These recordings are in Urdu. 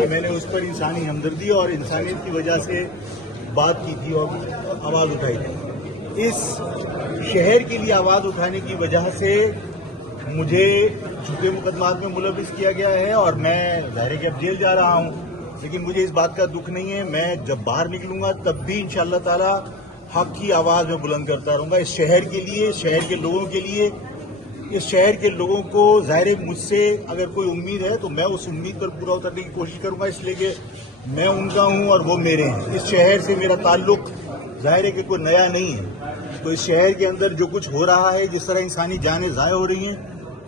کہ میں نے اس پر انسانی ہمدردی اور انسانیت کی وجہ سے بات کی تھی اور آواز اٹھائی تھی. اس شہر کے لیے آواز اٹھانے کی وجہ سے مجھے جھوٹے مقدمات میں ملوث کیا گیا ہے اور میں ظاہر ہے کہ اب جیل جا رہا ہوں، لیکن مجھے اس بات کا دکھ نہیں ہے. میں جب باہر نکلوں گا تب بھی انشاءاللہ تعالی حق کی آواز میں بلند کرتا رہوں گا، اس شہر کے لیے، شہر کے لوگوں کے لیے. اس شہر کے لوگوں کو ظاہر ہے مجھ سے اگر کوئی امید ہے تو میں اس امید پر پورا اترنے کی کوشش کروں گا، اس لیے کہ میں ان کا ہوں اور وہ میرے ہیں. اس شہر سے میرا تعلق ظاہر ہے کہ کوئی نیا نہیں ہے. تو اس شہر کے اندر جو کچھ ہو رہا ہے، جس طرح انسانی جانیں ضائع ہو رہی ہیں،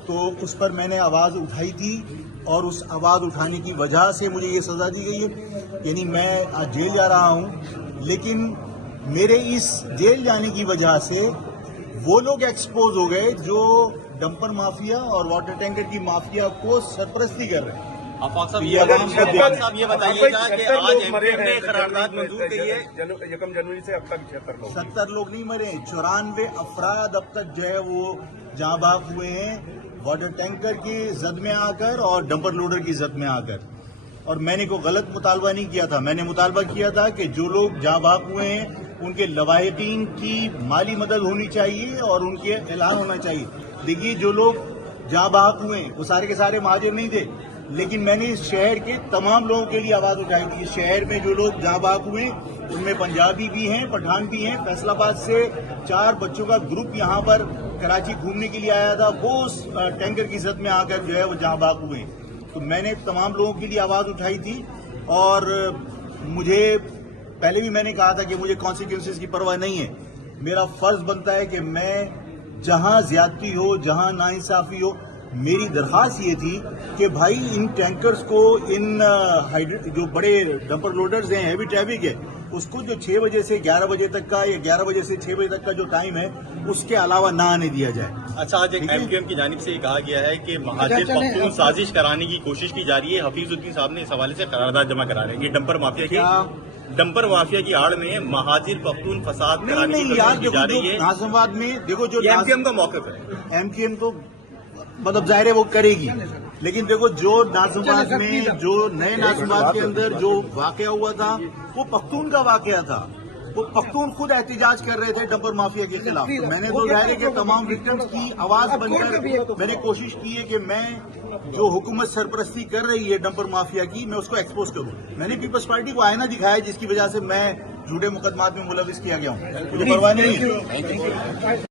تو اس پر میں نے آواز اٹھائی تھی اور اس آواز اٹھانے کی وجہ سے مجھے یہ سزا دی گئی ہے. یعنی میں آج جیل جا رہا ہوں، لیکن میرے اس جیل جانے کی وجہ سے وہ لوگ ایکسپوز ہو گئے جو ڈمپر مافیا اور واٹر ٹینکر کی مافیا کو سرپرستی کر رہے ہیں. آفاق صاحب یہ بتائیے گا کہ آج ایم کیو ایم نے قرارداد منظور کی ہے. 1 جنوری سے اب تک 70 لوگ نہیں مرے، 94 افراد اب تک جو ہے وہ جاں بحق ہوئے ہیں واٹر ٹینکر کی زد میں آ کر اور ڈمپر لوڈر کی زد میں آ کر. اور میں نے کوئی غلط مطالبہ نہیں کیا تھا، میں نے مطالبہ کیا تھا کہ جو لوگ جاں بحق ہوئے ہیں ان کے لواحقین کی مالی مدد ہونی چاہیے اور ان کے اعلان ہونا چاہیے. دیکھیے جو لوگ جاں بحق ہوئے ہیں وہ سارے کے سارے مہاجر نہیں تھے، لیکن میں نے اس شہر کے تمام لوگوں کے لیے آواز اٹھائی تھی. اس شہر میں جو لوگ جاں بحق ہوئے ان میں پنجابی بھی ہیں، پٹھان بھی ہیں. فیصل آباد سے 4 بچوں کا گروپ یہاں پر کراچی گھومنے کے لیے آیا تھا، وہ اس ٹینکر کی زد میں آ کر جو ہے وہ جاں بحق ہوئے. تو میں نے تمام لوگوں کے لیے آواز اٹھائی تھی اور مجھے پہلے بھی میں نے کہا تھا کہ مجھے کانسیکوینسز کی پرواہ نہیں ہے. میرا فرض بنتا ہے کہ میں جہاں زیادتی ہو، جہاں ناانصافی ہو، میری درخواست یہ تھی کہ بھائی ان ٹینکرز کو، ان جو بڑے ڈمپر لوڈرز ہیں، ہیوی ٹریفک ہے، اس کو جو 6 بجے سے 11 بجے تک کا یا 11 بجے سے 6 بجے تک کا جو ٹائم ہے اس کے علاوہ نہ آنے دیا جائے. اچھا، آج ایک ایم کیو ایم کی جانب سے یہ کہا گیا ہے کہ مہاجر پختون سازش کرانے کی کوشش کی جا رہی ہے. حفیظ الدین صاحب نے اس حوالے سے قرارداد جمع کرا رہے ہیں. یہ ڈمپر مافیا کی آڑ میں مہاجر پختون فساد کرانے کی کوشش کی جا رہی ہے. ناظم آباد میں دیکھو جو ایم کیو ایم کا موقف ہے، ایم کیو ایم تو مطلب ظاہر ہے وہ کرے گی، لیکن دیکھو جو ناظم آباد میں، جو نئے ناظم آباد کے اندر جو واقعہ ہوا تھا وہ پختون کا واقعہ تھا. وہ پختون خود احتجاج کر رہے تھے ڈمپر مافیا کے خلاف. میں نے تو ظاہر ہے کہ تمام وکٹمز کی آواز بن کر میں نے کوشش کی ہے کہ میں جو حکومت سرپرستی کر رہی ہے ڈمپر مافیا کی، میں اس کو ایکسپوز کروں. میں نے پیپلز پارٹی کو آئینہ دکھایا جس کی وجہ سے میں جھوٹے مقدمات میں ملوث کیا گیا ہوں. مجھے پرواہ نہیں ہے.